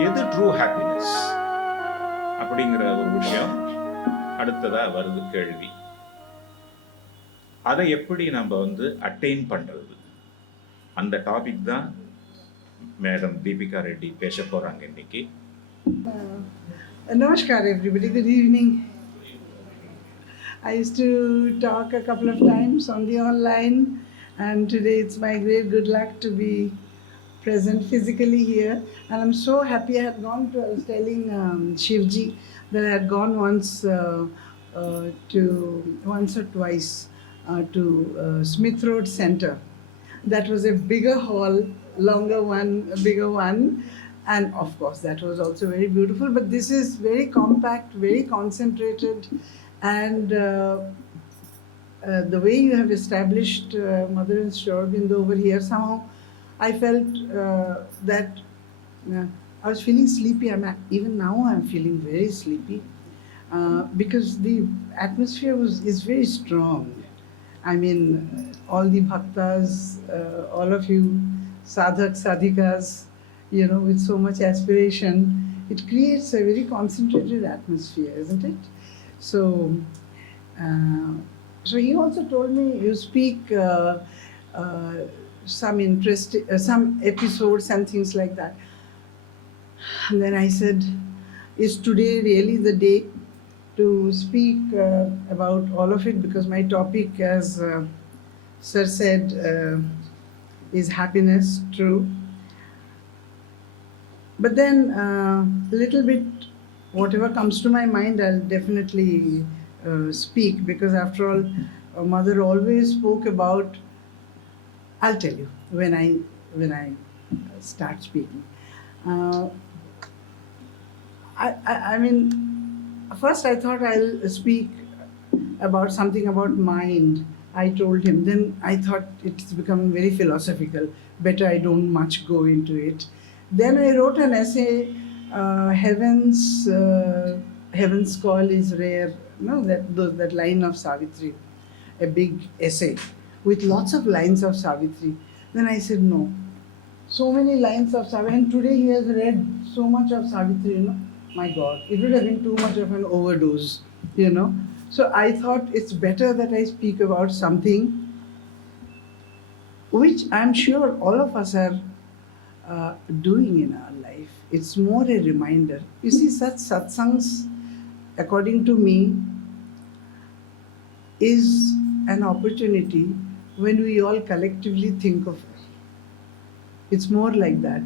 எது true happiness அப்படிங்கிற ஒரு விஷயம் அடுத்ததா வருது கேள்வி. அதை எப்படி நம்ம அட்டைன் பண்றது, அந்த டாபிக் தான் மேடம் தீபிகா ரெட்டி பேச போறாங்க இன்னைக்கு. Namaskar everybody, good evening. I used to talk a couple of times on the online, and today it's my great good luck to be present physically here. And I'm so happy I had gone to, I was telling Shivji that I had gone once or twice to Smith Road Center. That was a bigger hall, longer one, a bigger one. And of course, that was also very beautiful. But this is very compact, very concentrated. And the way you have established Mother and Aurobindo over here, somehow I felt that I was feeling sleepy. Even now I'm feeling very sleepy because the atmosphere is very strong. I mean, all the bhaktas, all of you sadhak, sadhikas, with so much aspiration, it creates a very concentrated atmosphere, isn't it? So he also told me you speak some episodes and things like that. And then I said, is today really the day to speak about all of it? Because my topic, as Sir said, is happiness, true. But then a little bit, whatever comes to my mind, I'll definitely speak, because after all, Mother always spoke about. I'll tell you when I start speaking. I mean, first I thought I'll speak about something about mind. I told him. Then I thought it's becoming very philosophical. Better I don't much go into it. Then I wrote an essay, Heaven's Call is Rare. No, that line of Savitri, a big essay with lots of lines of Savitri. Then I said, no, so many lines of Savitri. And today he has read so much of Savitri, my God, it would have been too much of an overdose, So I thought it's better that I speak about something which I'm sure all of us are doing in our life. It's more a reminder. You see, such satsangs, according to me, is an opportunity when we all collectively think of it. It's more like that.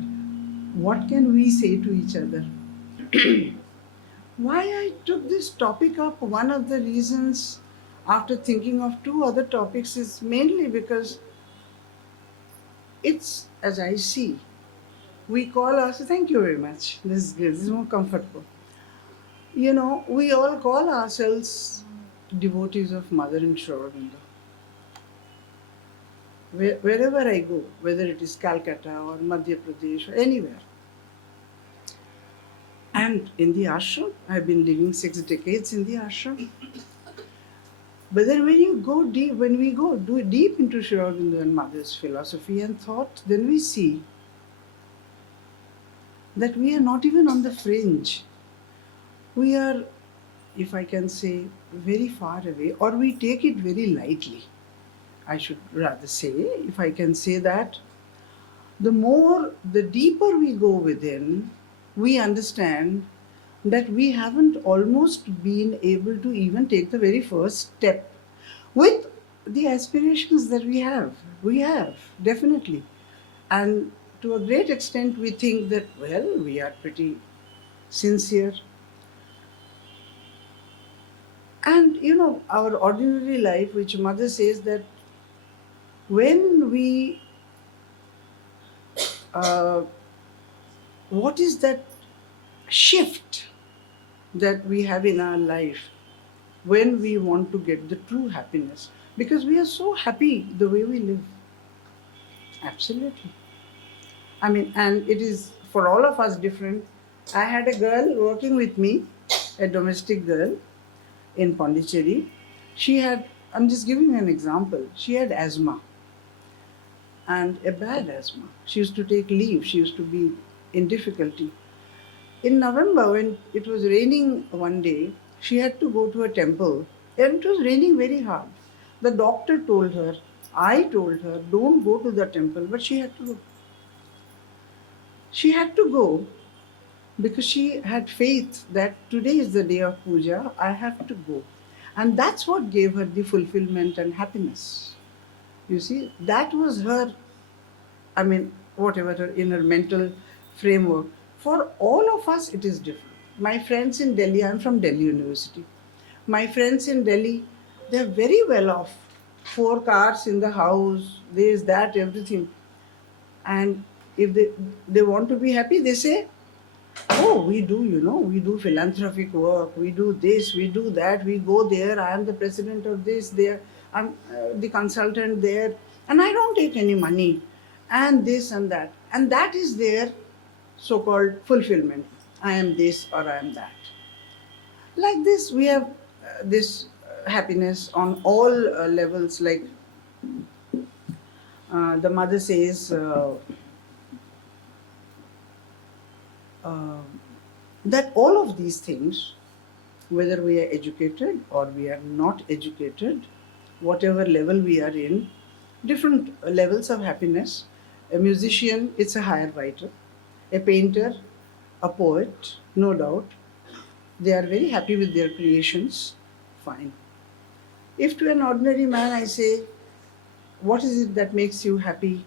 What can we say to each other? Why I took this topic up, one of the reasons, after thinking of two other topics, is mainly because it's, as I see, we call ourselves, thank you very much, this is good, this is more comfortable. We all call ourselves devotees of Mother and Aurobindo. Wherever I go, whether it is Calcutta or Madhya Pradesh or anywhere. And in the ashram, I've been living 6 decades in the ashram. But then when we go deep into Aurobindo and Mother's philosophy and thought, then we see that we are not even on the fringe. We are, if I can say, very far away, or we take it very lightly. I should rather say, if I can say that, the deeper we go within, we understand that we haven't almost been able to even take the very first step with the aspirations that we have. We have, definitely. And to a great extent, we think that, well, we are pretty sincere. And, our ordinary life, which Mother says that when we, what is that shift that we have in our life when we want to get the true happiness? Because we are so happy the way we live. Absolutely. I mean, and it is for all of us different. I had a girl working with me, a domestic girl in Puducherry. I'm just giving you an example. She had asthma, and a bad asthma. She used to take leave. She used to be in difficulty. In November, when it was raining one day, she had to go to a temple, and it was raining very hard. The doctor told her, I told her, don't go to the temple, but she had to go. She had to go because she had faith that today is the day of puja, I have to go. And that's what gave her the fulfillment and happiness. You see, that was her, I mean, whatever her inner mental framework. For all of us, it is different. My friends in Delhi, I'm from Delhi University. My friends in Delhi, they're very well off. 4 cars in the house, this, that, everything. And if they want to be happy, they say, oh, we do, we do philanthropic work, we do this, we do that, we go there, I am the president of this, there, I'm the consultant there, and I don't take any money, and this and that. And that is their so called fulfillment. I am this or I am that. Like this, we have this happiness on all levels, like the mother says, uh, that all of these things, whether we are educated or we are not educated, whatever level we are in, different levels of happiness. A musician, it's a higher writer. A painter, a poet, no doubt. They are very happy with their creations, fine. If to an ordinary man I say, what is it that makes you happy?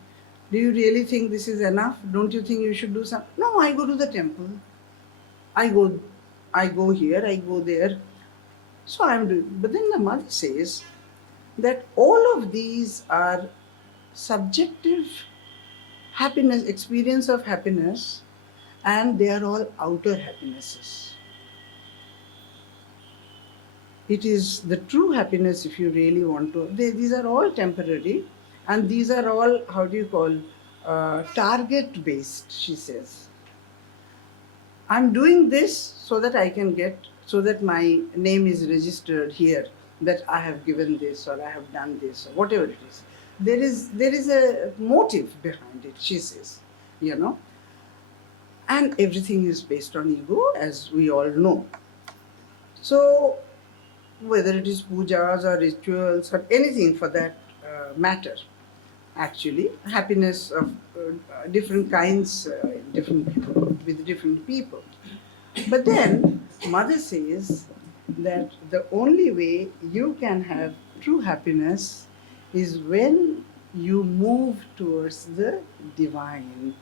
Do you really think this is enough? Don't you think you should do something? No, I go to the temple. I go I go here, I go there. So I'm doing. But then the mother says that all of these are subjective happiness, experience of happiness, and they are all outer happinesses. It is the true happiness if you really want to. These are all temporary, and these are all, how do you call, target based, she says. I'm doing this so that I can get, so that my name is registered here, that I have given this or I have done this or whatever it is. There is a motive behind it, she says, you know. And everything is based on ego, as we all know. So whether it is pujas or rituals or anything for that matter, actually, happiness of different kinds, with different people. But then, mother says that the only way you can have true happiness is when you move towards the divine,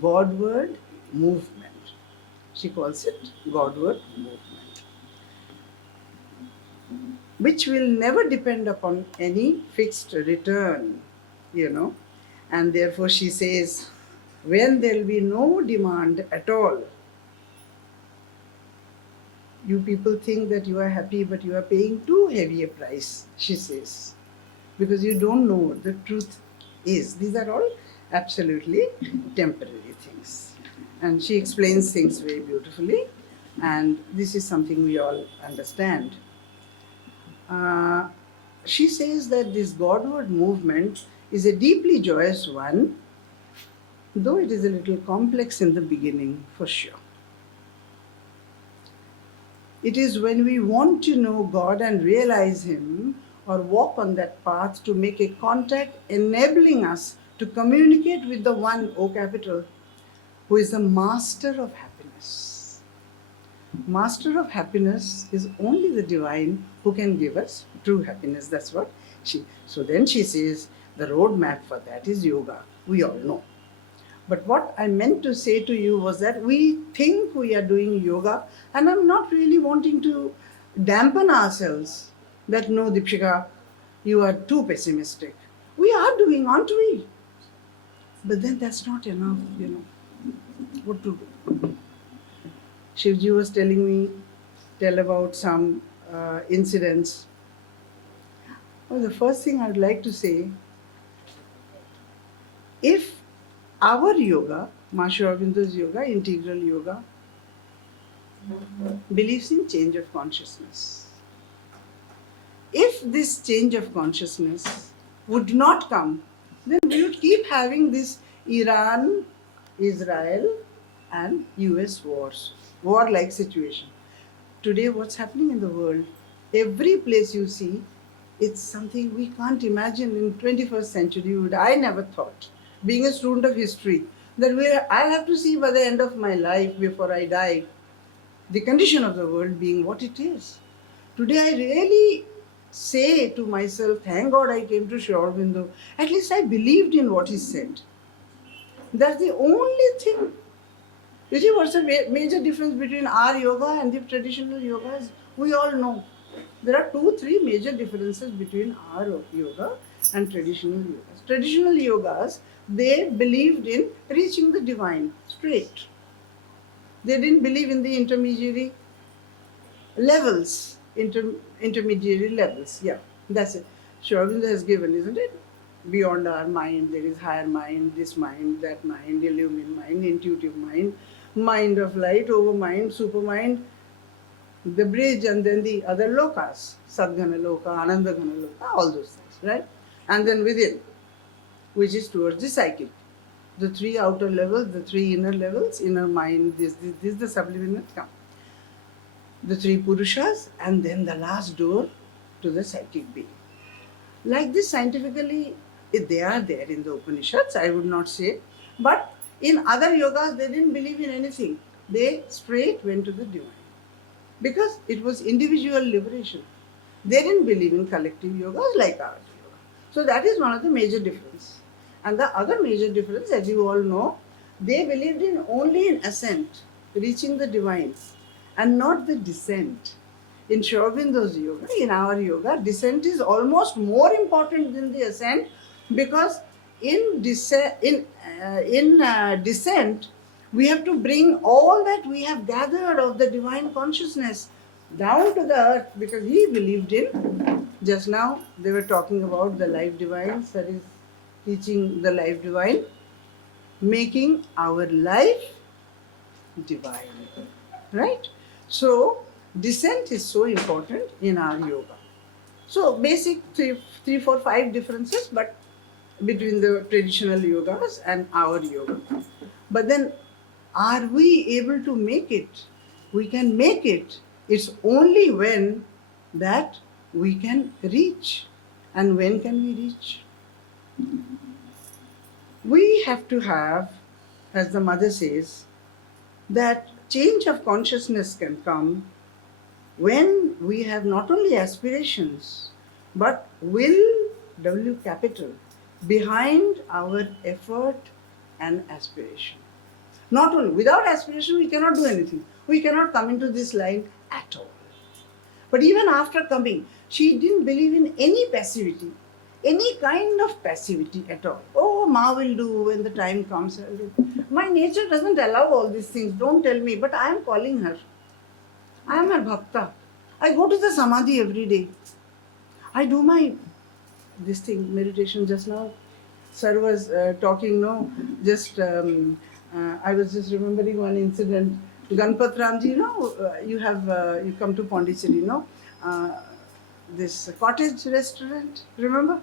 Godward movement. She calls it Godward movement, which will never depend upon any fixed return, you know. And therefore, she says, when there will be no demand at all, you people think that you are happy, but you are paying too heavy a price, she says, because you don't know what the truth is. These are all absolutely temporary things. And she explains things very beautifully, and this is something we all understand. She says that this Godward movement is a deeply joyous one, though it is a little complex in the beginning, for sure. It is when we want to know God and realize Him or walk on that path to make a contact enabling us to communicate with the one, O capital, who is the master of happiness. Master of happiness is only the divine who can give us true happiness. That's what she. So then she says the roadmap for that is yoga. We all know. But what I meant to say to you was that we think we are doing yoga, and I'm not really wanting to dampen ourselves that no, Deepshika, you are too pessimistic. We are doing, aren't we? But then that's not enough, you know. What to do? Shivji was tell about some incidents. Well, the first thing I would like to say, if our yoga, Master Aurobindo's yoga, integral yoga, believes in change of consciousness. If this change of consciousness would not come, then we would keep having this Iran, Israel, and US wars. war-like situation. Today, what's happening in the world, every place you see, it's something we can't imagine in 21st century. I never thought, being a student of history, that I'll have to see by the end of my life, before I die, the condition of the world being what it is. Today, I really say to myself, thank God I came to Sri Aurobindo. At least I believed in what he said. That's the only thing. You see, what's the major difference between our yoga and the traditional yogas? We all know. There are 2-3 major differences between our yoga and traditional yogas. Traditional yogas, they believed in reaching the divine straight. They didn't believe in the intermediary levels. Intermediary levels. Yeah, that's it. Sri Aurobindo has given, isn't it? Beyond our mind, there is higher mind, this mind, that mind, illumined mind, intuitive mind, mind of light, overmind, supermind, the bridge, and then the other lokas, Sadgana Loka, Anandagana Loka, all those things, right? And then within, which is towards the psychic. The 3 outer levels, the 3 inner levels, inner mind, this, the subliminal come. The 3 Purushas, and then the last door to the psychic being. Like this, scientifically, they are there in the Upanishads, I would not say. But in other yogas, they didn't believe in anything. They straight went to the divine. Because it was individual liberation. They didn't believe in collective yogas like our yoga. So that is one of the major differences. And the other major difference, as you all know, they believed in only in ascent, reaching the divine, and not the descent. In Sri Aurobindo's yoga, in our yoga, descent is almost more important than the ascent, because in descent, we have to bring all that we have gathered of the divine consciousness down to the earth, because he believed in, just now they were talking about the life divines, that is teaching the life divine, making our life divine, right? So descent is so important in our yoga. So basic 3, 4, 5 differences, but between the traditional yogas and our yoga. But then, are we able to make it? We can make it. It's only when that we can reach. And when can we reach? We have to have, as the mother says, that change of consciousness can come when we have not only aspirations, but will, W capital, behind our effort and aspiration. Not only, without aspiration we cannot do anything. We cannot come into this line at all. But even after coming, she didn't believe in any passivity, any kind of passivity at all. Oh, Ma will do when the time comes. My nature doesn't allow all these things, don't tell me, but I am calling her. I am her bhakta. I go to the samadhi every day. I do my, this thing, meditation. Just now, sir was talking, no, just, I was just remembering one incident. Ganpat Ramji, you come to Pondicherry, this cottage restaurant, remember?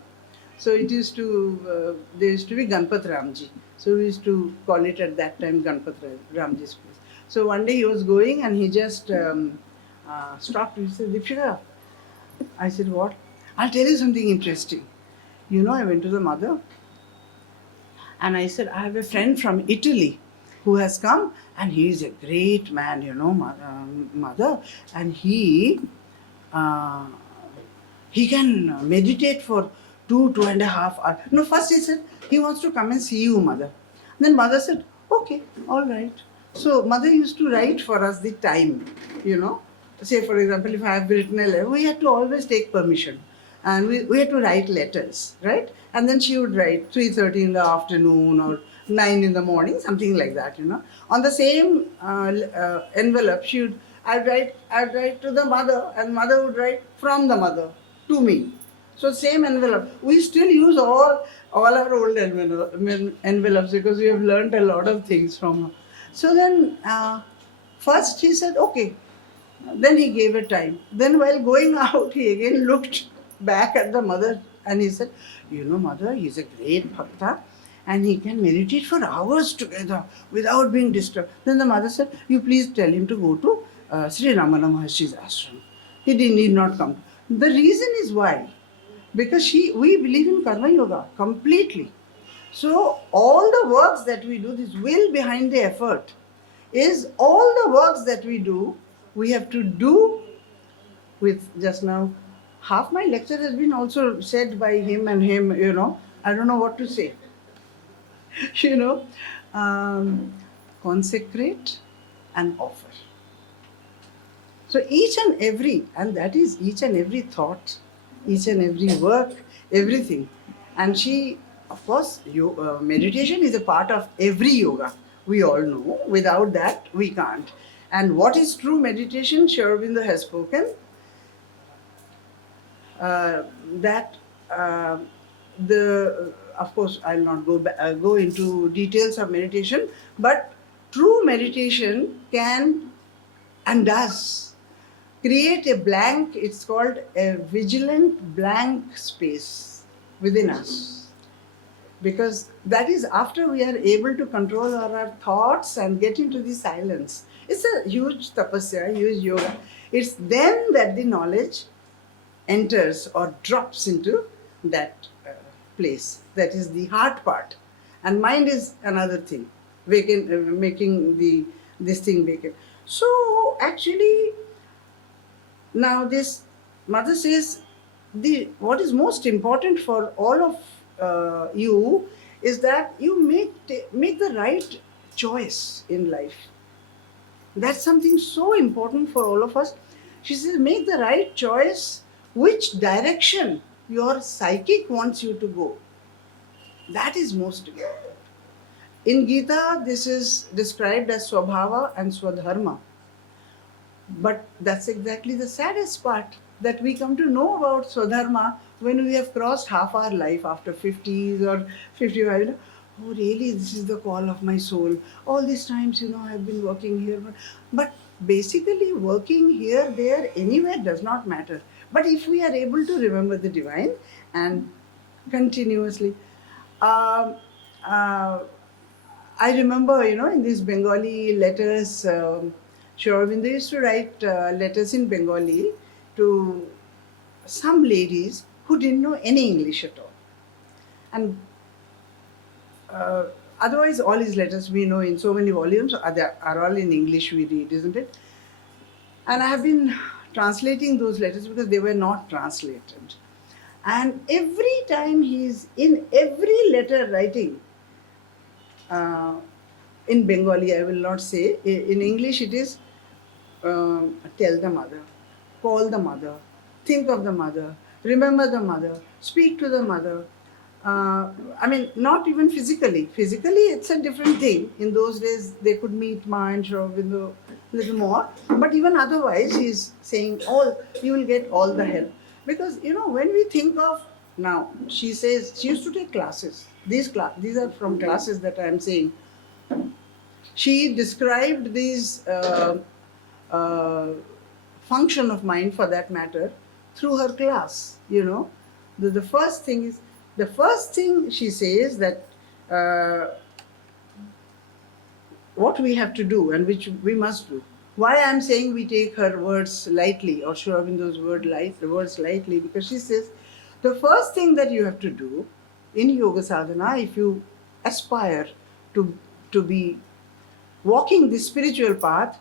So it used to, there used to be Ganpat Ramji. So we used to call it at that time Ganpat Ramji's place. So one day he was going and he just stopped. He said, Deepshika. I said, what? I'll tell you something interesting. I went to the mother and I said, I have a friend from Italy who has come and he is a great man, mother. And he can meditate for 2.5 hours. No, first he said, he wants to come and see you, mother. Then mother said, okay, all right. So mother used to write for us the time, Say, for example, if I have written a letter, we had to always take permission. And we had to write letters, right? And then she would write 3:30 in the afternoon or 9 in the morning, something like that, On the same envelope, I'd write to the mother, and mother would write from the mother to me. So same envelope. We still use all our old envelopes because we have learned a lot of things from her. So then, first he said, okay. Then he gave a time. Then while going out, he again looked back at the mother and he said, mother, he's a great bhakta and he can meditate for hours together without being disturbed. Then the mother said, you please tell him to go to Sri Ramana Maharshi's ashram. He need not come. The reason is why? Because we believe in Karma Yoga completely. So all the works that we do, this will behind the effort, is all the works that we do, we have to do with just now. Half my lecture has been also said by him and him, I don't know what to say. you know, consecrate and offer. So each and that is each and every thought, each and every work, everything. And of course, meditation is a part of every yoga. We all know. Without that, we can't. And what is true meditation? Sri Aurobindo has spoken that of course, I'll not go into details of meditation, but true meditation can and does create a blank, it's called a vigilant blank space within us. Because that is after we are able to control our thoughts and get into the silence. It's a huge tapasya, huge yoga. It's then that the knowledge enters or drops into that place. That is the heart part. And mind is another thing, making this thing vacant. So actually, now this mother says, what is most important for all of you is that you make the right choice in life. That's something so important for all of us. She says, make the right choice, which direction your psychic wants you to go. That is most important. In Gita, this is described as Swabhava and Swadharma. But that's exactly the saddest part, that we come to know about Swadharma when we have crossed half our life after 50s or 55. Oh, really, this is the call of my soul. All these times, I've been working here. But basically, working here, there, anywhere does not matter. But if we are able to remember the divine and continuously, I remember, in these Bengali letters, Sri Aurobindo used to write letters in Bengali to some ladies who didn't know any English at all. And otherwise, all his letters we know in so many volumes are all in English we read, isn't it? And I have been translating those letters because they were not translated. And every time he's in every letter writing, in Bengali, I will not say. In English, it is tell the mother, call the mother, think of the mother, remember the mother, speak to the mother. Not even physically. Physically, it's a different thing. In those days, they could meet Ma and Sri Aurobindo a little more. But even otherwise, he's saying, you will get all the help. Because, when we think of, now, she says, she used to take classes. These are from classes that I am saying. She described these function of mind, for that matter, through her class. The first thing she says that what we have to do and which we must do. Why I am saying we take her words lightly, or Sri Aurobindo's words lightly, because she says the first thing that you have to do in yoga sadhana, if you aspire to be walking this spiritual path,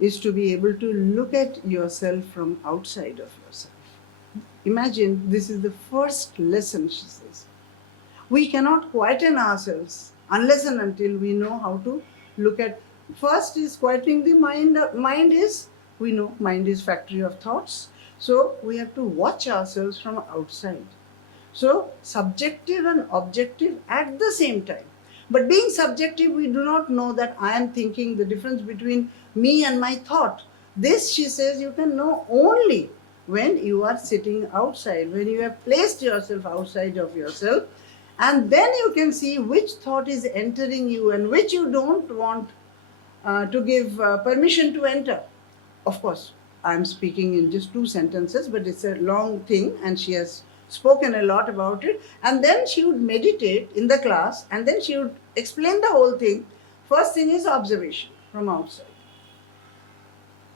is to be able to look at yourself from outside of yourself. Imagine, this is the first lesson, she says. We cannot quieten ourselves unless and until we know how to look at. First is quietening the mind. Mind is factory of thoughts. So we have to watch ourselves from outside. So subjective and objective at the same time. But being subjective, we do not know that I am thinking, the difference between me and my thought. This, she says, you can know only when you are sitting outside, when you have placed yourself outside of yourself, and then you can see which thought is entering you and which you don't want to give permission to enter. Of course, I am speaking in just 2 sentences, but it's a long thing, and she has spoken a lot about it. And then she would meditate in the class, and then she would explain the whole thing. First thing is observation from outside.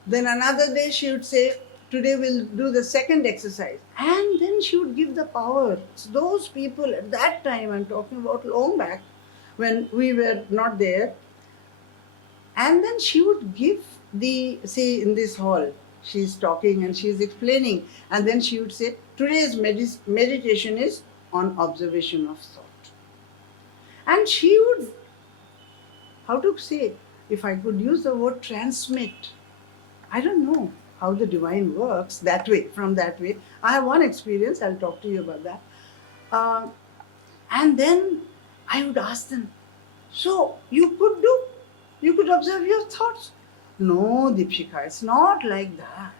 Then another day she would say, today we'll do the second exercise. And then she would give the power. Those people at that time, I'm talking about long back, when we were not there. And then she would give say in this hall, she's talking and she's explaining. And then she would say, today's meditation is on observation of thought. And she would, how to say, if I could use the word transmit, I don't know how the divine works that way, from that way. I have one experience, I'll talk to you about that. And then I would ask them, so you could observe your thoughts? No, Deepshika, it's not like that.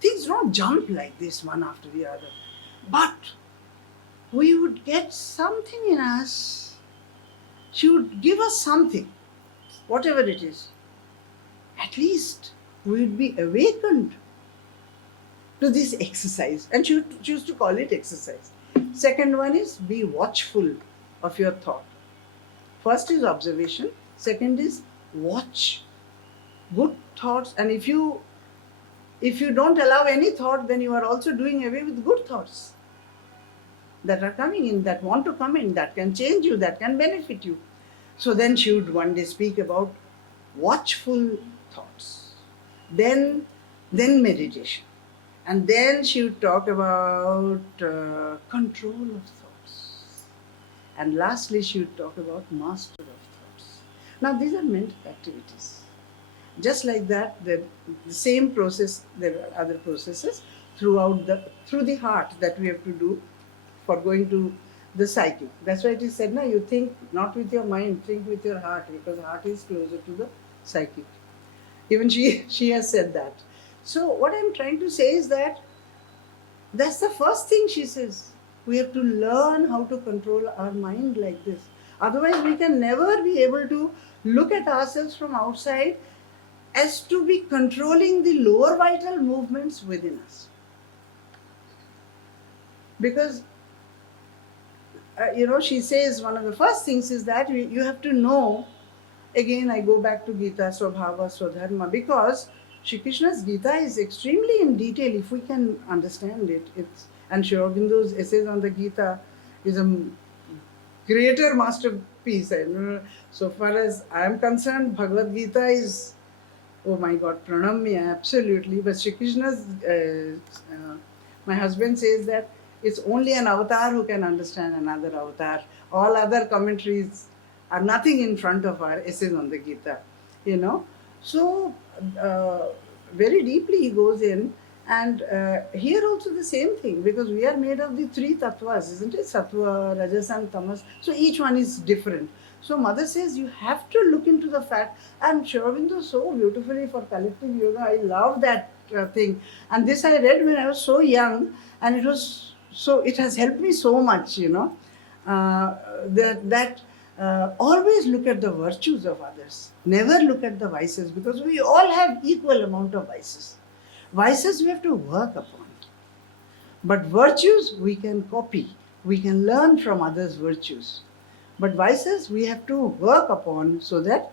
Things don't jump like this one after the other. But we would get something in us. She would give us something, whatever it is. At least we would be awakened to this exercise. And she would choose to call it exercise. Second one is be watchful of your thought. First is observation. Second is watch good thoughts. And if you don't allow any thought, then you are also doing away with good thoughts that are coming in, that want to come in, that can change you, that can benefit you. So then she would one day speak about watchful thoughts. Then meditation. And then she would talk about control of thoughts. And lastly, she would talk about master of thoughts. Now, these are mental activities. Just like that, the same process, there are other processes through the heart that we have to do for going to the psychic. That's why it is said, you think not with your mind, think with your heart, because heart is closer to the psychic. Even she has said that. So what I'm trying to say is that that's the first thing she says. We have to learn how to control our mind like this. Otherwise, we can never be able to look at ourselves from outside as to be controlling the lower vital movements within us. Because, she says one of the first things is that you have to know, again I go back to Gita, Swabhava, Swadharma, because Shri Krishna's Gita is extremely in detail if we can understand it. And Sri Aurobindo's essays on the Gita is a greater masterpiece. And so far as I am concerned, Bhagavad Gita is, oh my God, pranamya, absolutely. But Shri Krishna's, my husband says that it's only an avatar who can understand another avatar. All other commentaries are nothing in front of our essays on the Gita, So, very deeply he goes in. And here also the same thing, because we are made of the three tattvas, isn't it? Sattva, Rajas and Tamas. So each one is different. So Mother says you have to look into the fact. And Sri Aurobindo so beautifully for collective yoga, I love that thing. And this I read when I was so young, and it has helped me so much, that always look at the virtues of others. Never look at the vices, because we all have equal amount of vices. Vices we have to work upon. But virtues we can copy. We can learn from others' virtues. But vices we have to work upon so that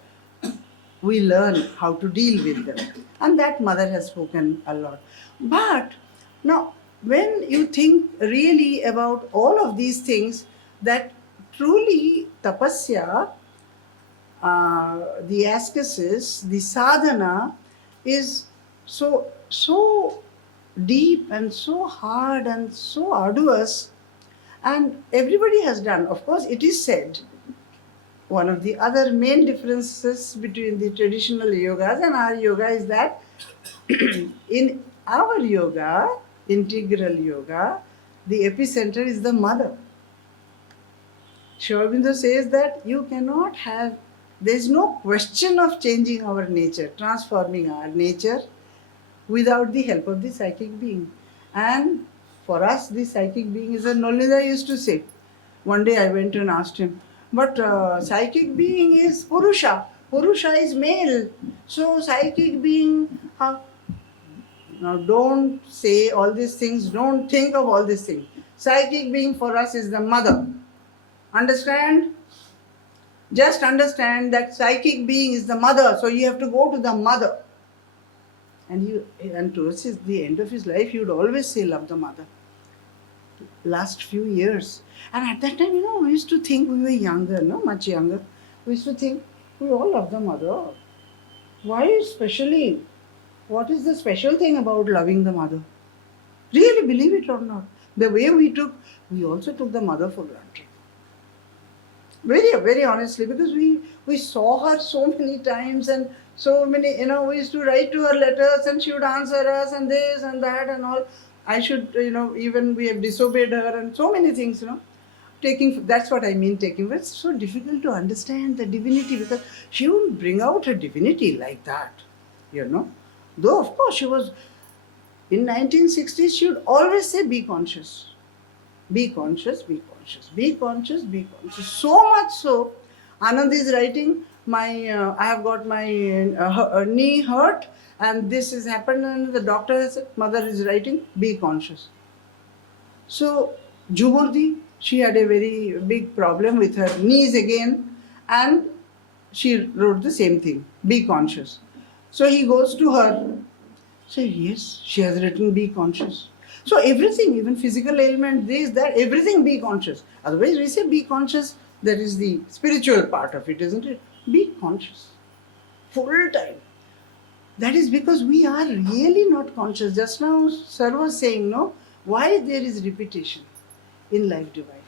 we learn how to deal with them. And that Mother has spoken a lot. But now, when you think really about all of these things, that truly tapasya, the ascesis, the sadhana is so deep and so hard and so arduous, and everybody has done. Of course, it is said, one of the other main differences between the traditional yogas and our yoga is that in our yoga, integral yoga, the epicenter is the mother. Sri Aurobindo says that there is no question of changing our nature, transforming our nature without the help of the psychic being. And for us, the psychic being is a knowledge. I used to say. One day I went and asked him, but psychic being is Purusha. Purusha is male. So psychic being, how? Now don't say all these things, don't think of all these things. Psychic being for us is the mother. Understand? Just understand that psychic being is the mother. So you have to go to the mother. And towards the end of his life, he would always say, love the mother. Last few years. And at that time, we used to think we were younger, much younger. We used to think we all love the mother. Why especially? What is the special thing about loving the mother? Really, believe it or not. The way we also took the mother for granted. Very, very honestly, because we saw her so many times and so many, we used to write to her letters and she would answer us and this and that and all. Even we have disobeyed her and so many things, that's what I mean, taking. But it's so difficult to understand the divinity because she wouldn't bring out her divinity like that, Though, of course, she was, in 1960s, she would always say, be conscious. Be conscious, be conscious, be conscious, be conscious. So much so, Anand is writing, I have got my knee hurt and this has happened and the doctor has said, mother is writing, be conscious. So, Jumurdi, she had a very big problem with her knees again and she wrote the same thing, be conscious. So he goes to her, say, yes, she has written, be conscious. So everything, even physical ailment, this, that, everything be conscious. Otherwise we say be conscious, that is the spiritual part of it, isn't it? Be conscious. Full time. That is because we are really not conscious. Just now Sir was saying, why there is repetition in life divine.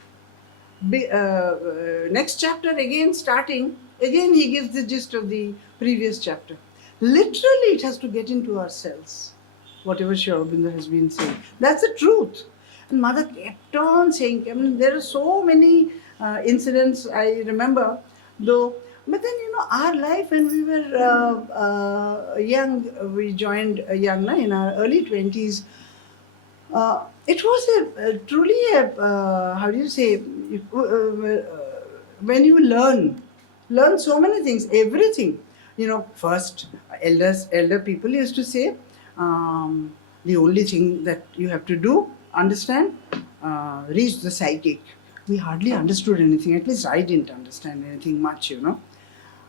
Next chapter again starting, again he gives the gist of the previous chapter. Literally it has to get into our cells. Whatever Sri Aurobindo has been saying. That's the truth. And mother kept on saying, there are so many incidents I remember, though. But then, our life when we were young, we joined young, in our early 20s. It was truly how do you say, when you learn so many things, everything. First, elder people used to say, the only thing that you have to do, understand, reach the psychic. We hardly understood anything. At least I didn't understand anything much,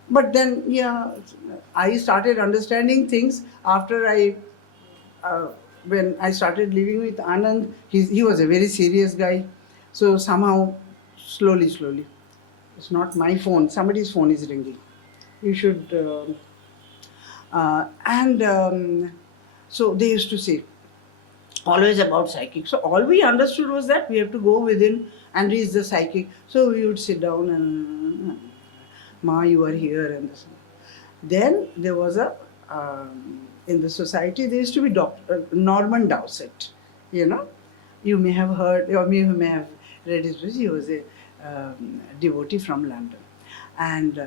But then, I started understanding things after when I started living with Anand. He was a very serious guy. So somehow, slowly, it's not my phone. Somebody's phone is ringing. You should... So they used to say, always about psychic. So all we understood was that we have to go within and reach the psychic. So we would sit down and, Ma, you are here. And this. Then there was in the society, there used to be Dr. Norman Dowsett. You may have heard, or you may have read his book. He was a devotee from London. And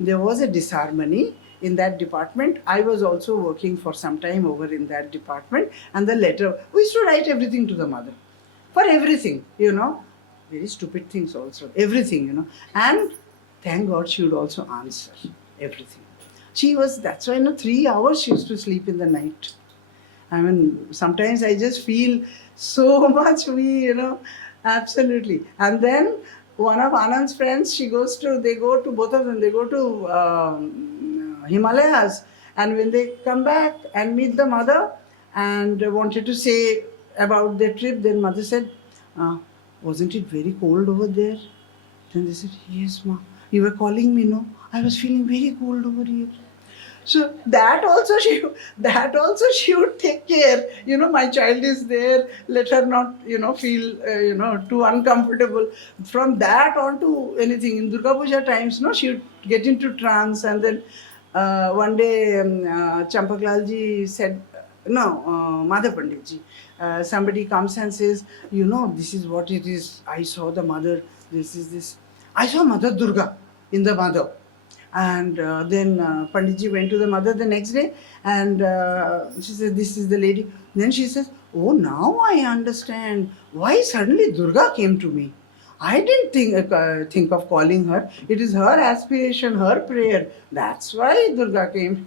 there was a disharmony in that department. I was also working for some time over in that department, and the letter, we used to write everything to the mother. For everything, very stupid things also, everything, and thank God she would also answer everything. That's why 3 hours she used to sleep in the night. Sometimes I just feel so much absolutely. And then one of Anand's friends, both of them, they go to Himalayas, and when they come back and meet the mother and wanted to say about their trip, then mother said, wasn't it very cold over there? Then they said, yes, ma, you were calling me, no? I was feeling very cold over here. So that also she would take care. My child is there, let her not, feel, too uncomfortable. From that on to anything. In Durga Puja times, she would get into trance, and then one day Champaklalji said, Madhav Panditji, somebody comes and says, this is what it is. I saw the mother, this is this. I saw Mother Durga in the mother. And then Panditji went to the mother the next day, and she said, this is the lady. Then she says, oh, now I understand why suddenly Durga came to me. I didn't think of calling her. It is her aspiration, her prayer. That's why Durga came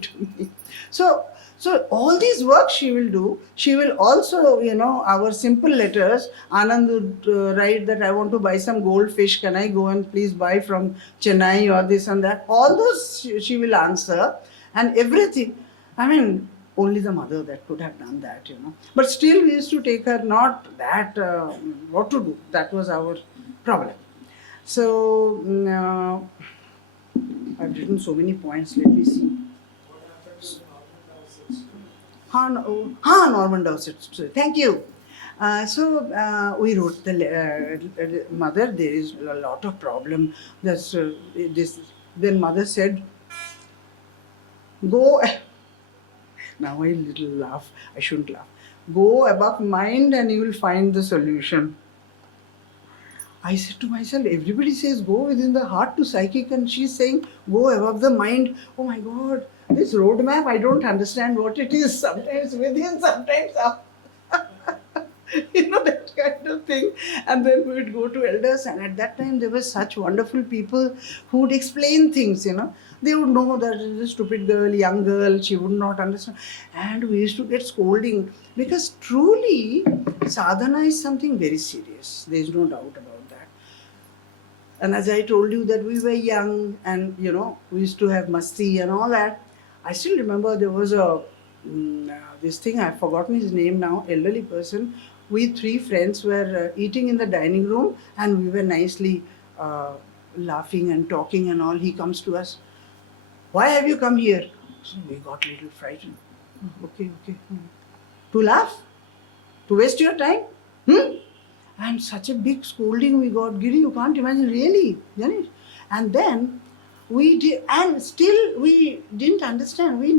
to me. So So all these work she will do. She will also, our simple letters. Anand would write that I want to buy some goldfish. Can I go and please buy from Chennai or this and that? All those she will answer, and everything. I mean, only the mother that could have done that. But still, we used to take her. Not that what to do. That was our problem. So I've written so many points. Let me see. Norman Dowsett. Thank you. We wrote the mother. There is a lot of problem. That's this. Then mother said, "Go." Now I little laugh. I shouldn't laugh. Go above mind, and you will find the solution. I said to myself, everybody says go within the heart to psychic, and she's saying go above the mind. Oh my God, this roadmap, I don't understand what it is. Sometimes within, sometimes out. That kind of thing. And then we would go to elders, and at that time there were such wonderful people who would explain things. They would know that it is a stupid girl, young girl, she would not understand. And we used to get scolding because truly sadhana is something very serious. There is no doubt about that. And as I told you that we were young and, we used to have masti and all that. I still remember there was this thing, I've forgotten his name now, elderly person. We three friends were eating in the dining room, and we were nicely laughing and talking and all. He comes to us. Why have you come here? So we got a little frightened. Okay. To laugh? To waste your time? And such a big scolding we got. Giri, you can't imagine, really. And then we did, and still we didn't understand. We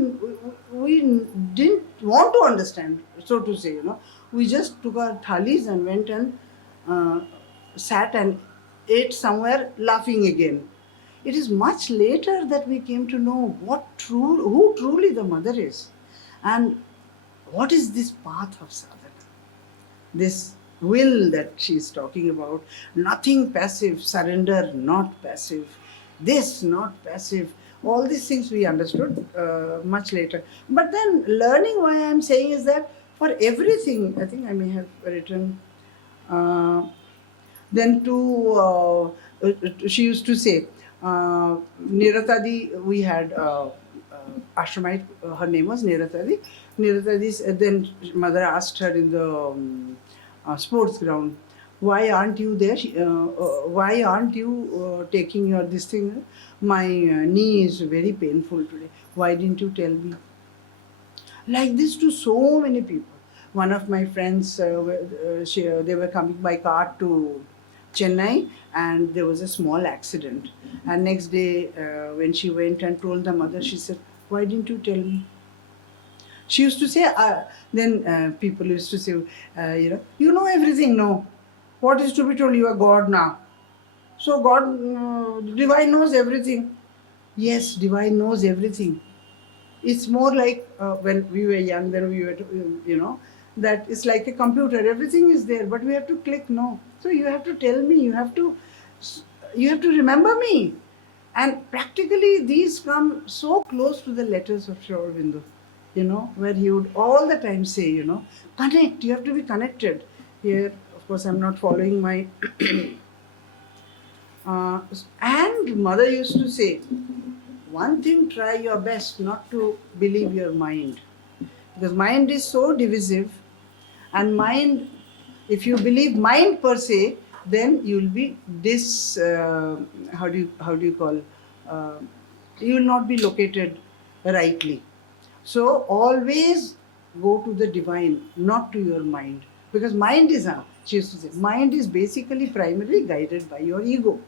didn't want to understand, so to say. We just took our thalis and went and sat and ate somewhere, laughing again. It is much later that we came to know who truly the mother is, and what is this path of sadhana, this will that she is talking about. Nothing passive, surrender not passive, this not passive. All these things we understood much later. But then learning, why I am saying is that for everything, I think I may have written, then she used to say, Niratadi, we had ashramite, her name was Niratadi. Then mother asked her in the sports ground, why aren't you there? Why aren't you taking your this thing? My knee is very painful today. Why didn't you tell me? Like this to so many people. One of my friends, they were coming by car to Chennai, and there was a small accident. And next day, when she went and told the mother, she said, why didn't you tell me? She used to say, then people used to say, you know everything, no. What is to be told? You are God now. So God, divine knows everything. Yes, divine knows everything. It's more like when we were young, then we were, that it's like a computer. Everything is there, but we have to click no. So you have to tell me, you have to remember me. And practically these come so close to the letters of Sri Aurobindo, where he would all the time say, connect, you have to be connected. Here, of course, I'm not following my... and mother used to say, one thing, try your best not to believe your mind. Because mind is so divisive, and mind, if you believe mind per se, then you will be how do you call, you will not be located rightly. So always go to the divine, not to your mind. Because mind is, she used to say, mind is basically primarily guided by your ego.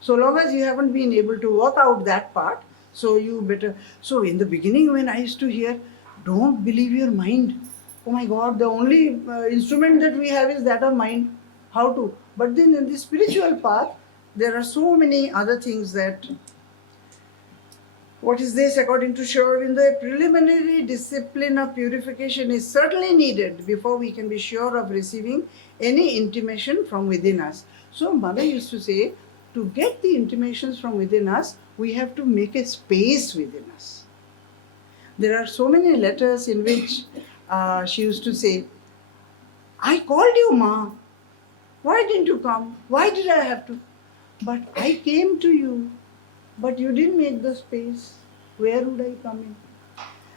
So long as you haven't been able to work out that part, so you better. So in the beginning, when I used to hear, don't believe your mind. Oh my God, the only instrument that we have is that of mind. How to? But then in the spiritual path, there are so many other things that. What is this? According to Sri Aurobindo, a preliminary discipline of purification is certainly needed before we can be sure of receiving any intimation from within us. So mother used to say, to get the intimations from within us, we have to make a space within us. There are so many letters in which she used to say, I called you, Ma. Why didn't you come? Why did I have to? But I came to you. But you didn't make the space. Where would I come in?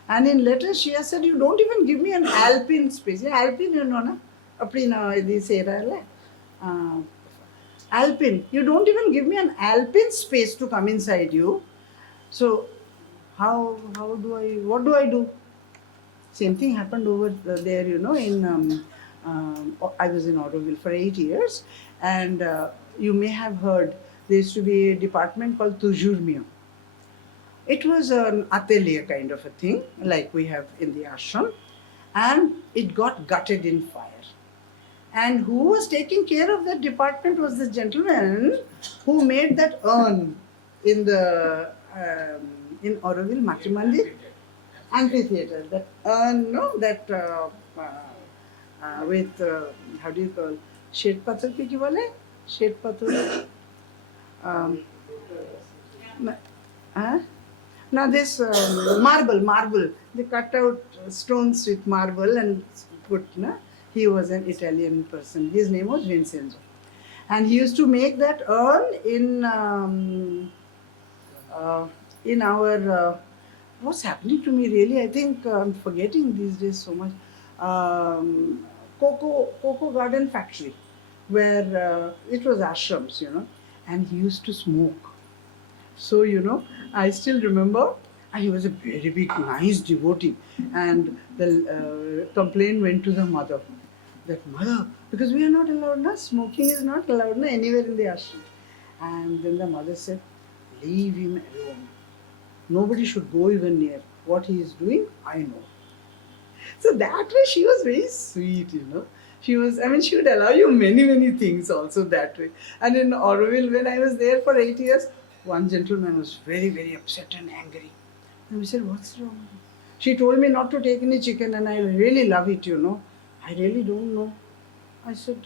And in letters she has said, you don't even give me an alpine space. Yeah, alpine, you know, na? Appdi na idi seiralla. Alpine. You don't even give me an alpine space to come inside you. So how do I, what do I do? Same thing happened over there, you know, in, I was in Aurobindo for 8 years, and you may have heard there used to be a department called Toujours Mieux. It was an atelier kind of a thing, like we have in the ashram, and it got gutted in fire. And who was taking care of that department was the gentleman who made that urn in the in Aurobindo Matrimandi amphitheater. That urn, no, that with how do you call shed pathar ki bole? Shed pathar. Now this marble. They cut out stones with marble and put. He was an Italian person. His name was Vincenzo, and he used to make that urn in our. What's happening to me really? I think I'm forgetting these days so much. Cocoa garden factory, where it was ashrams, you know, and he used to smoke. So, you know, I still remember, and he was a very big, nice devotee. And the complaint went to the mother. That mother, because we are not allowed, na? Smoking is not allowed na? Anywhere in the ashram. And then the mother said, leave him alone. Nobody should go even near. What he is doing, I know. So that way she was very sweet, you know. She was, I mean, she would allow you many things also that way. And in Aurobindo, when I was there for 8 years, one gentleman was very upset and angry. And we said, what's wrong? She told me not to take any chicken, and I really love it, you know. I really don't know. I said,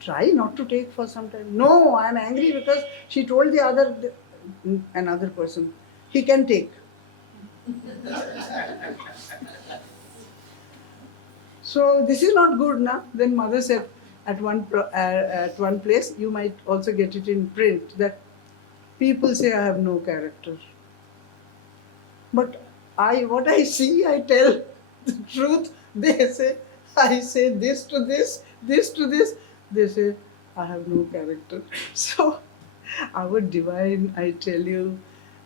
try not to take for some time. No, I'm angry because she told another person, he can take. So this is not good, na? Then mother said, at one place, you might also get it in print, that people say I have no character. But what I see, I tell the truth. They say, I say this to this to this. They say, I have no character. So, our divine, I tell you,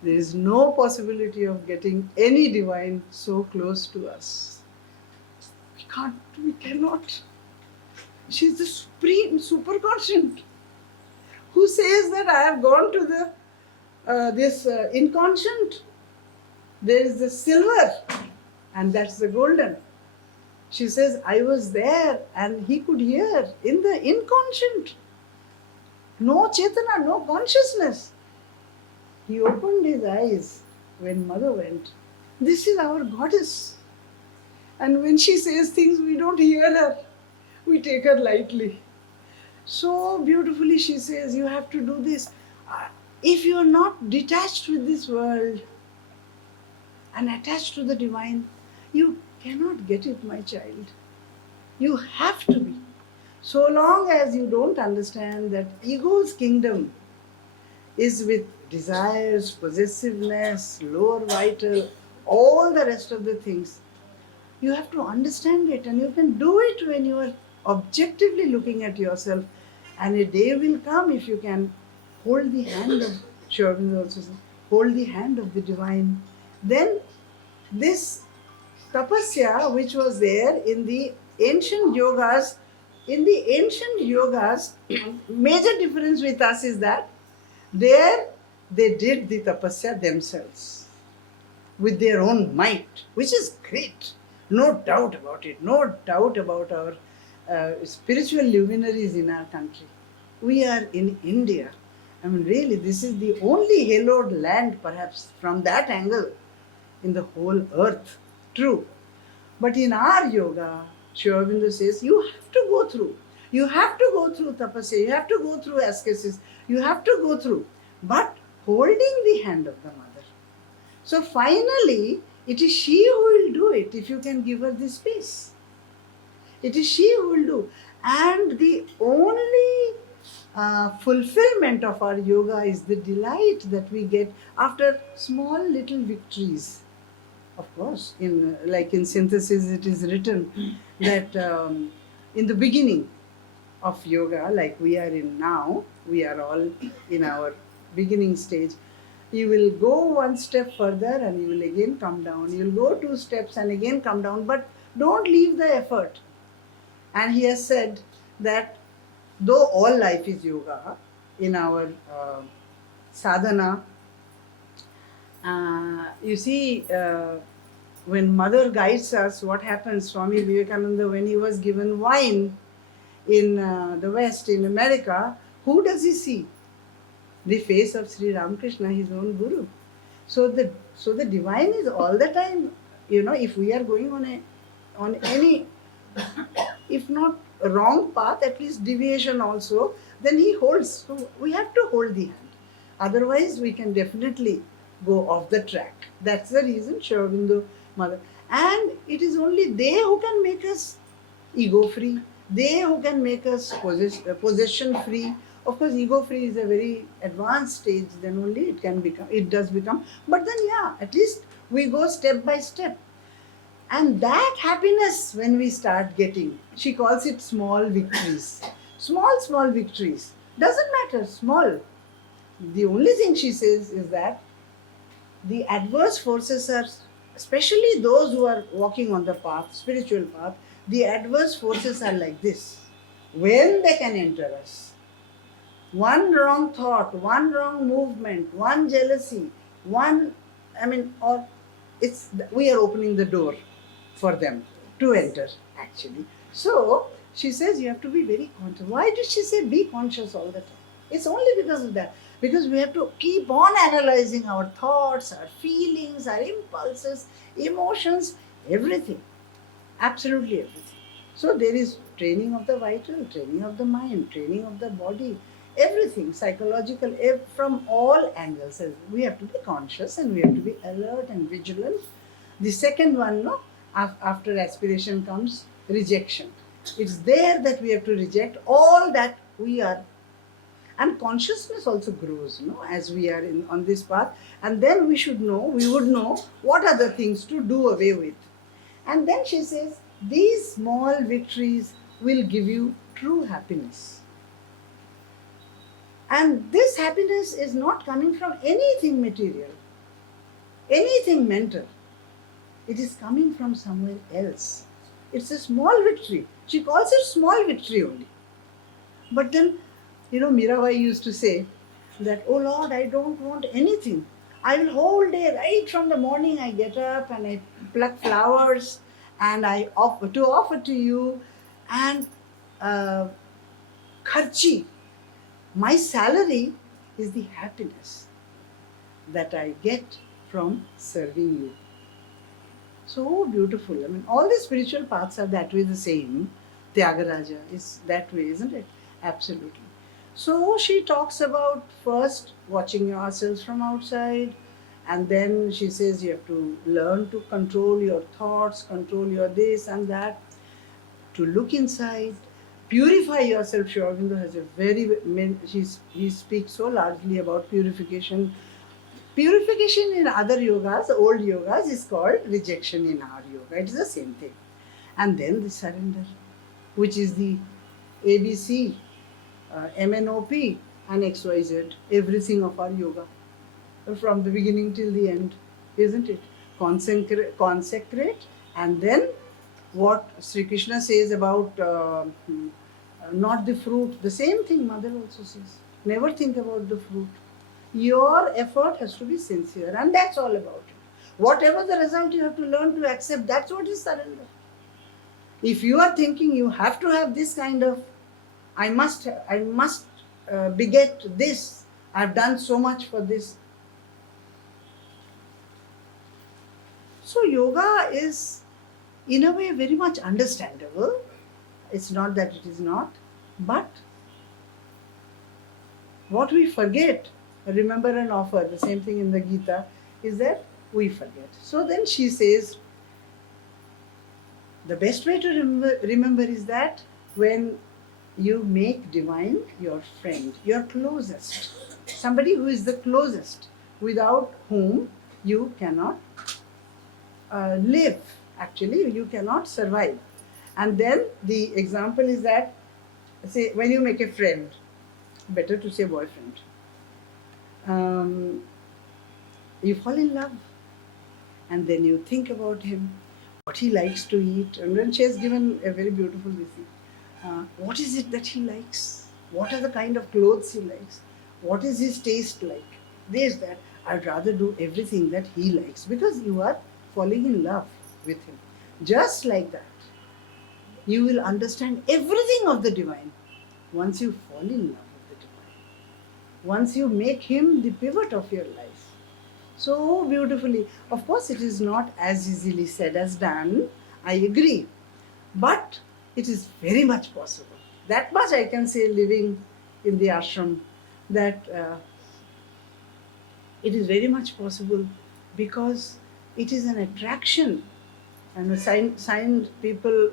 there is no possibility of getting any divine so close to us. We cannot. She's the supreme, super conscient, who says that I have gone to the this inconscient. There is the silver, and that's the golden. She says, I was there and he could hear in the inconscient. No Chetana, no consciousness. He opened his eyes when mother went. This is our goddess. And when she says things, we don't hear her. We take her lightly. So beautifully she says, you have to do this. If you are not detached with this world and attached to the divine, you cannot get it, my child. You have to be. So long as you don't understand that ego's kingdom is with desires, possessiveness, lower vital, all the rest of the things, you have to understand it, and you can do it when you are objectively looking at yourself. And a day will come if you can hold the hand of, Sri Aurobindo also says, hold the hand of the divine. Then this tapasya, which was there in the ancient yogas, major difference with us is that there they did the tapasya themselves with their own might, which is great. No doubt about it. No doubt about our spiritual luminaries in our country. We are in India. I mean, really, this is the only hallowed land, perhaps, from that angle in the whole earth. True. But in our yoga, Sri Aurobindo says, you have to go through. You have to go through tapasya. You have to go through ascesis. You have to go through. But holding the hand of the mother. So finally, It is she who will do it if you can give her the space. It is she who will do. And the only fulfillment of our yoga is the delight that we get after small little victories. Of course, in like in synthesis, it is written that in the beginning of yoga, like we are in now, we are all in our beginning stage. You will go one step further and you will again come down. You will go 2 steps and again come down, but don't leave the effort. And he has said that though all life is yoga, in our sadhana, you see, when mother guides us, what happens? Swami Vivekananda, when he was given wine in the West, in America, who does he see? The face of Sri Ramakrishna, his own Guru. So the divine is all the time. If we are going on any, if not wrong path, at least deviation also, then he holds. So we have to hold the hand. Otherwise, we can definitely go off the track. That's the reason Sri Aurobindo mother. And it is only they who can make us ego free. They who can make us possession free. Of course, ego free is a very advanced stage. Then only it does become. But then, yeah, at least we go step by step. And that happiness, when we start getting, she calls it small victories. Small victories. Doesn't matter, small. The only thing she says is that the adverse forces are, especially those who are walking on the path, spiritual path, the adverse forces are like this. When they can enter us, one wrong thought, one wrong movement, one jealousy, we are opening the door for them to enter, actually. So she says you have to be very conscious. Why did she say be conscious all the time? It's only because of that. Because we have to keep on analyzing our thoughts, our feelings, our impulses, emotions, everything. Absolutely everything. So there is training of the vital, training of the mind, training of the body, everything, psychological, from all angles. We have to be conscious and we have to be alert and vigilant. The second one, after aspiration comes rejection. It's there that we have to reject all that we are. And consciousness also grows, as we are on this path. And then we would know what are the things to do away with. And then she says, these small victories will give you true happiness. And this happiness is not coming from anything material, anything mental. It is coming from somewhere else. It's a small victory. She calls it small victory only. But then, Mirabai used to say that, oh Lord, I don't want anything. I will whole day, right from the morning I get up and I pluck flowers and I offer to you, and kharchi, my salary is the happiness that I get from serving you. So beautiful. All the spiritual paths are that way the same. Tyagaraja is that way, isn't it? Absolutely. So she talks about first watching ourselves from outside, and then she says you have to learn to control your thoughts, control your this and that, to look inside, purify yourself. Sri Aurobindo has he speaks so largely about purification. Purification in other yogas, old yogas, is called rejection in our yoga. It is the same thing. And then the surrender, which is the ABC, MNOP and XYZ, everything of our yoga, from the beginning till the end, isn't it? Consecrate, and then what Sri Krishna says about not the fruit, the same thing Mother also says. Never think about the fruit. Your effort has to be sincere, and that's all about it. Whatever the result, you have to learn to accept. That's what is surrender. If you are thinking you have to have this kind of, I must beget this, I've done so much for this. So yoga is, in a way, very much understandable. It's not that it is not, but what we forget, remember and offer, the same thing in the Gita, is that we forget. So then she says, the best way to remember is that when you make divine your friend, your closest, somebody who is the closest, without whom you cannot live. Actually, you cannot survive. And then the example is that, say, when you make a friend, better to say boyfriend, you fall in love, and then you think about him, what he likes to eat. And then she has given a very beautiful visit. What is it that he likes? What are the kind of clothes he likes? What is his taste like? There's that. I'd rather do everything that he likes, because you are falling in love with him. Just like that, you will understand everything of the divine once you fall in love with the divine. Once you make him the pivot of your life. So beautifully. Of course, it is not as easily said as done. I agree. But it is very much possible. That much I can say, living in the ashram, that it is very much possible, because it is an attraction. And the science people,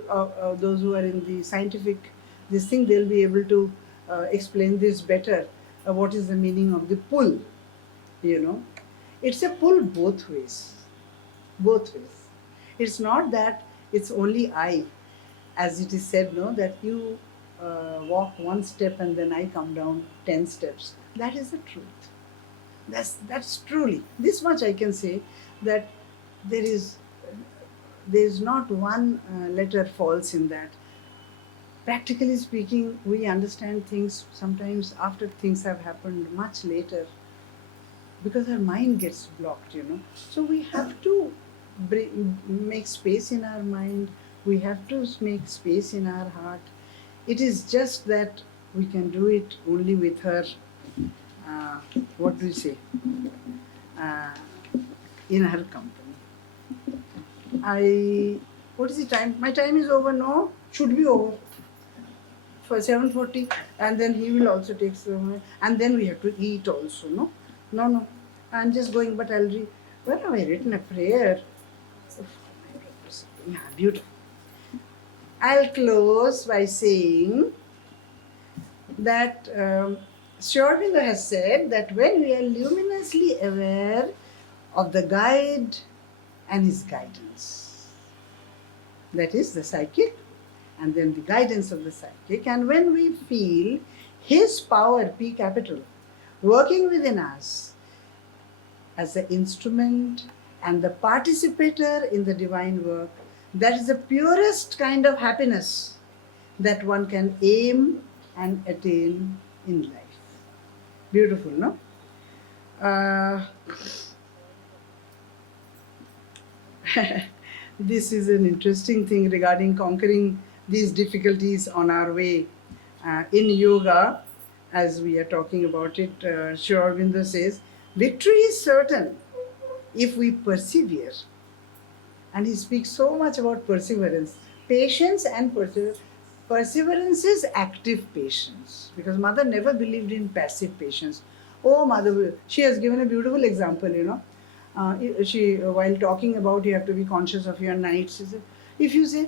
those who are in the scientific this thing, they'll be able to explain this better. What is the meaning of the pull? You know, it's a pull both ways. Both ways. It's not that it's only I, as it is said, no, that you walk one step and then I come down 10 steps. That is the truth. That's truly. This much I can say, that there is not one letter false in that. Practically speaking, we understand things sometimes after things have happened much later, because our mind gets blocked, you know. So we have to make space in our mind, we have to make space in our heart. It is just that we can do it only with her, what do we say, uh, in her company. What is the time? My time is over, no? Should be over. For 7:40, and then he will also take some, and then we have to eat also, no? No. I'm just going, but I'll read. Where have I written a prayer? Yeah, beautiful. I'll close by saying that Sri Aurobindo has said that when we are luminously aware of the guide and his guidance, that is the psychic, and then the guidance of the psychic, and when we feel his power, P capital, working within us as the instrument and the participator in the divine work, that is the purest kind of happiness that one can aim and attain in life. Beautiful, no? This is an interesting thing regarding conquering these difficulties on our way. In yoga, as we are talking about it, Sri Aurobindo says, victory is certain if we persevere. And he speaks so much about perseverance, patience and perseverance. Perseverance is active patience, because mother never believed in passive patience. Oh, mother, she has given a beautiful example, you know. She, while talking about you have to be conscious of your nights, she said, if you say,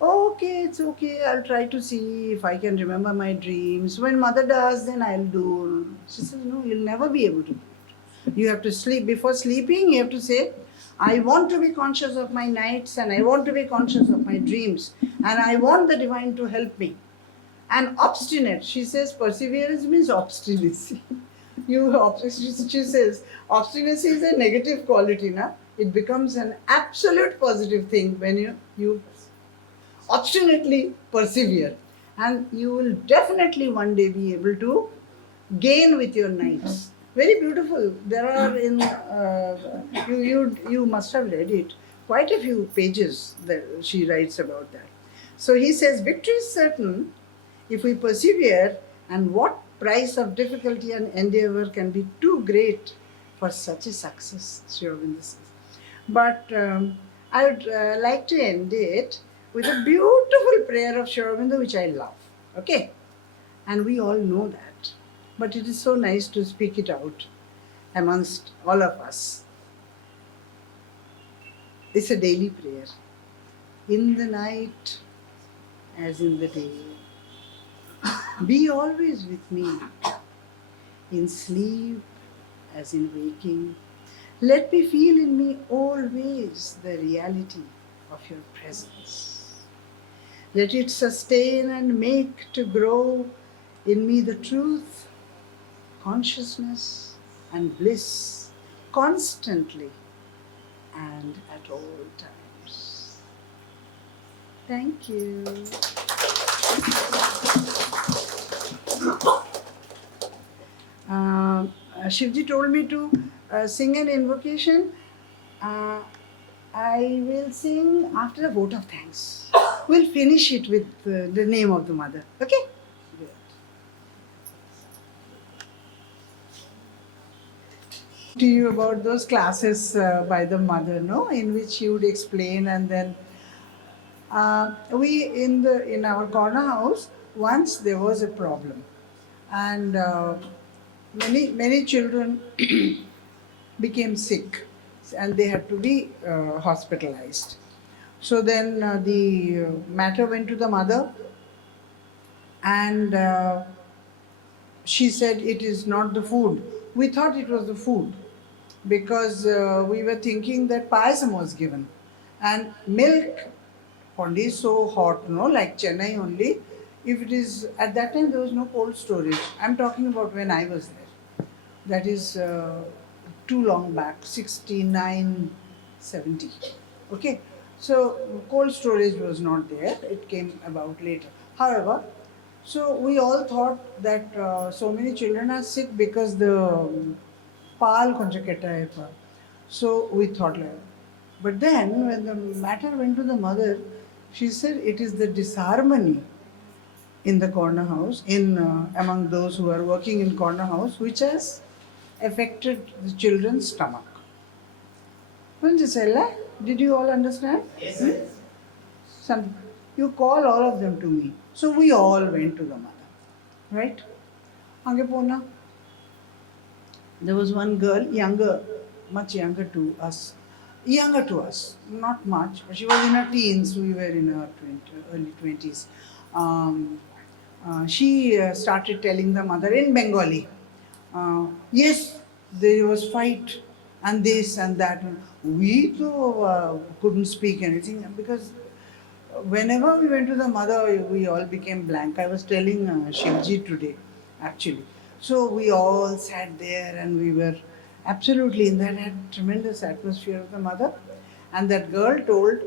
oh, okay, it's okay, I'll try to see if I can remember my dreams. When mother does, then I'll do. She says, no, you'll never be able to do it. You have to sleep. Before sleeping, you have to say, I want to be conscious of my nights, and I want to be conscious of my dreams, and I want the divine to help me. And obstinate, she says, perseverance means obstinacy. She says, obstinacy is a negative quality, na? It becomes an absolute positive thing when you obstinately persevere. And you will definitely one day be able to gain with your nights. Very beautiful. There are in, you must have read it, quite a few pages that she writes about that. So he says, victory is certain if we persevere, and what price of difficulty and endeavor can be too great for such a success, Sri Aurobindo says. But I would like to end it with a beautiful prayer of Sri Aurobindo, which I love. Okay? And we all know that. But it is so nice to speak it out amongst all of us. It's a daily prayer. In the night as in the day, be always with me. In sleep as in waking, let me feel in me always the reality of your presence. Let it sustain and make to grow in me the truth, consciousness, and bliss constantly and at all times. Thank you. Shivji told me to sing an invocation. Uh, I will sing after a vote of thanks. We'll finish it with the name of the mother. Okay? Good. To you about those classes by the mother, no, in which she would explain, and then we in our corner house once there was a problem, and many children became sick, and they had to be hospitalized. So then the matter went to the mother, and she said it is not the food. We thought it was the food because we were thinking that payasam was given, and milk only is so hot, no, like Chennai only. If it is at that time, there was no cold storage. I'm talking about when I was there. That is too long back, 69, 70. Okay, so cold storage was not there. It came about later. However, so we all thought that so many children are sick because the paal konja ketta hai pa. So we thought like that. But then when the matter went to the mother, she said it is the disharmony in the corner house, in among those who are working in corner house, which has affected the children's stomach. Did you all understand? Yes. Some, you call all of them to me. So we all went to the mother, right? Angepona. There was one girl, younger, much younger to us, not much, but she was in her teens, we were in our early 20s. She started telling the mother in Bengali, yes, there was fight and this and that. We too couldn't speak anything because whenever we went to the mother, we all became blank. I was telling Shivji today, actually. So we all sat there and we were absolutely in that tremendous atmosphere of the mother. And that girl told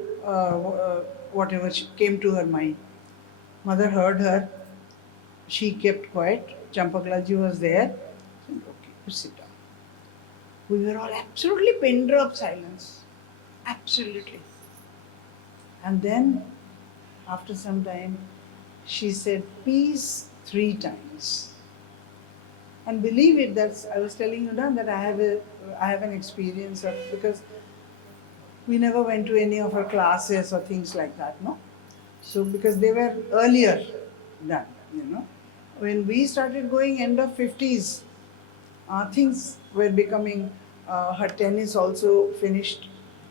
whatever came to her mind. Mother heard her. She kept quiet. Champaklaji was there. Said, okay, you sit down. We were all absolutely pin drop silence. Absolutely. And then, after some time, she said peace 3 times. And believe it, that's I was telling you now that I have an experience of, because we never went to any of her classes or things like that, no? So because they were earlier done, you know. When we started going end of 50s, things were becoming, her tennis also finished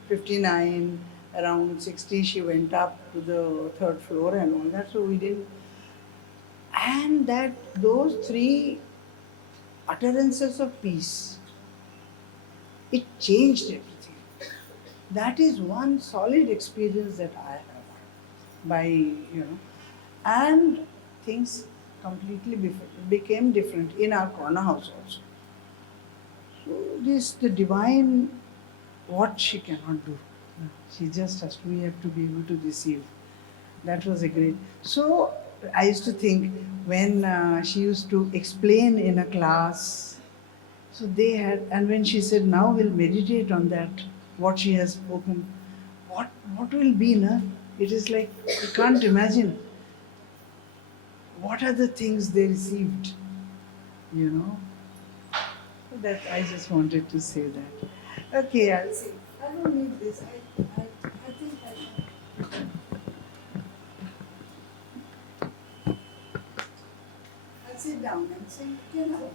59, around 60 she went up to the 3rd floor and all that, so we didn't. And that those 3 utterances of peace, it changed everything. That is one solid experience that I have by, and things completely became different in our corner house also. So this, the divine, what she cannot do. She just has to, we have to be able to receive. That was a great. So I used to think when she used to explain in a class, so they had, and when she said, now we'll meditate on that, what she has spoken, what will be, na? It is like, you can't imagine. What are the things they received, you know? That I just wanted to say that. Okay, I'll see. I don't need this. I think I can. I'll sit down and sing. You know.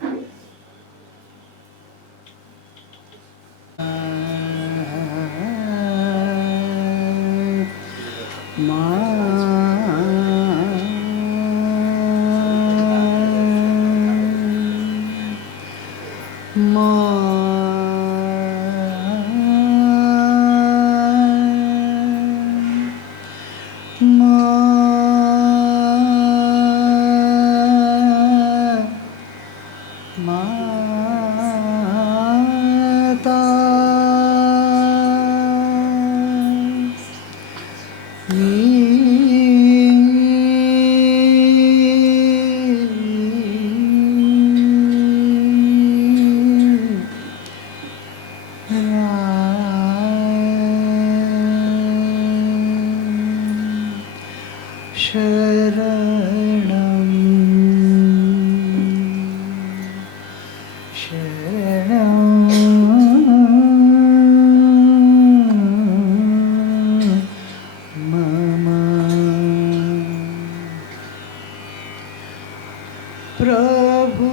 प्रभु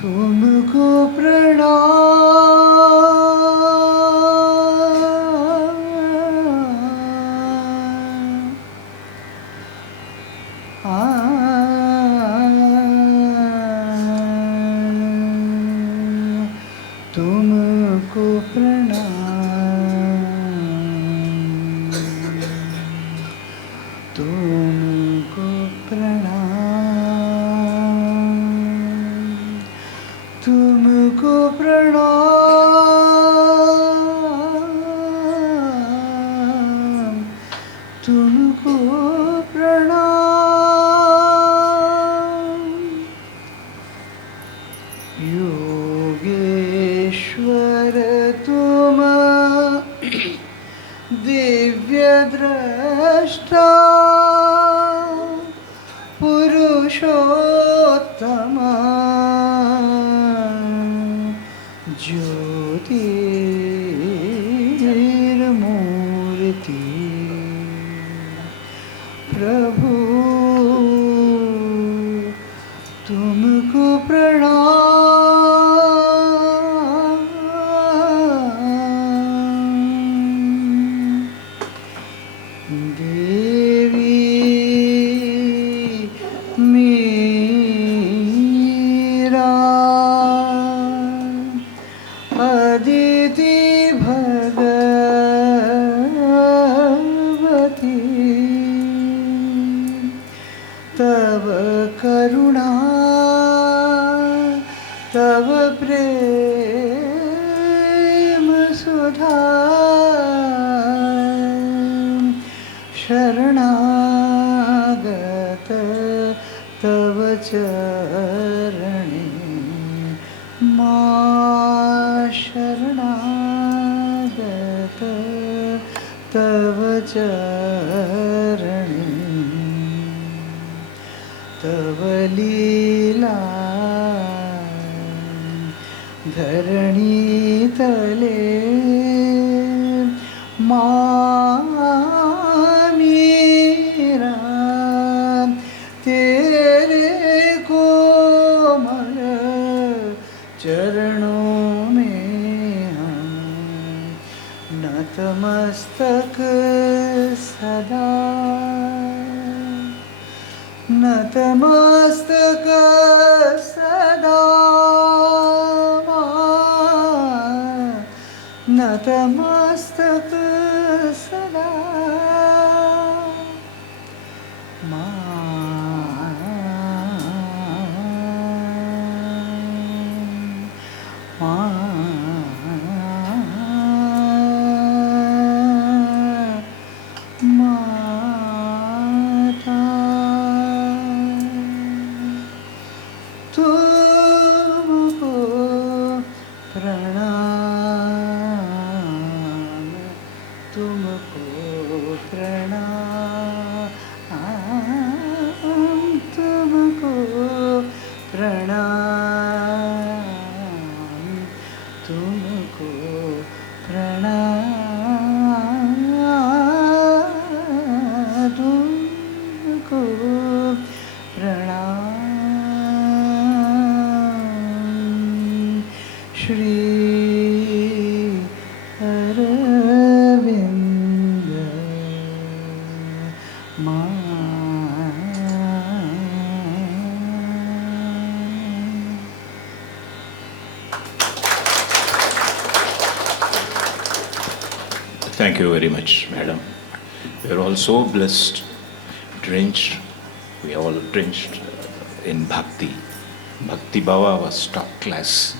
तुमको तुमको प्रणाम, तुमको प्रणाम, तुमको प्रणाम, तुमको प्रणाम। योगेश्वर तुम दिव्य द्रष्टा, पुरुषोत्तम ज्योतिर्मूर्ति, प्रभु तुमको प्रणाम। देवी मीरा अदिति भगवती, तव करुणा तव प्रेम सुधा, शरणागत तव चरणे, मां शरणागत तव चरणे। तव लीला धरणी तले, मीरा तेरे कोमल चरणों में हम नतमस्तक सदा, नतमस्तक सदा, नतमस्तक सदा, माता तुमको प्रणाम, तुमको प्रणाम, तुमको प्रणाम, तुमको प्रणाम, तुमको प्रणाम। श्री हर Ma. Thank you very much, madam. We are all so blessed, drenched. We are all drenched in bhakti. Bhakti Bhava was top class.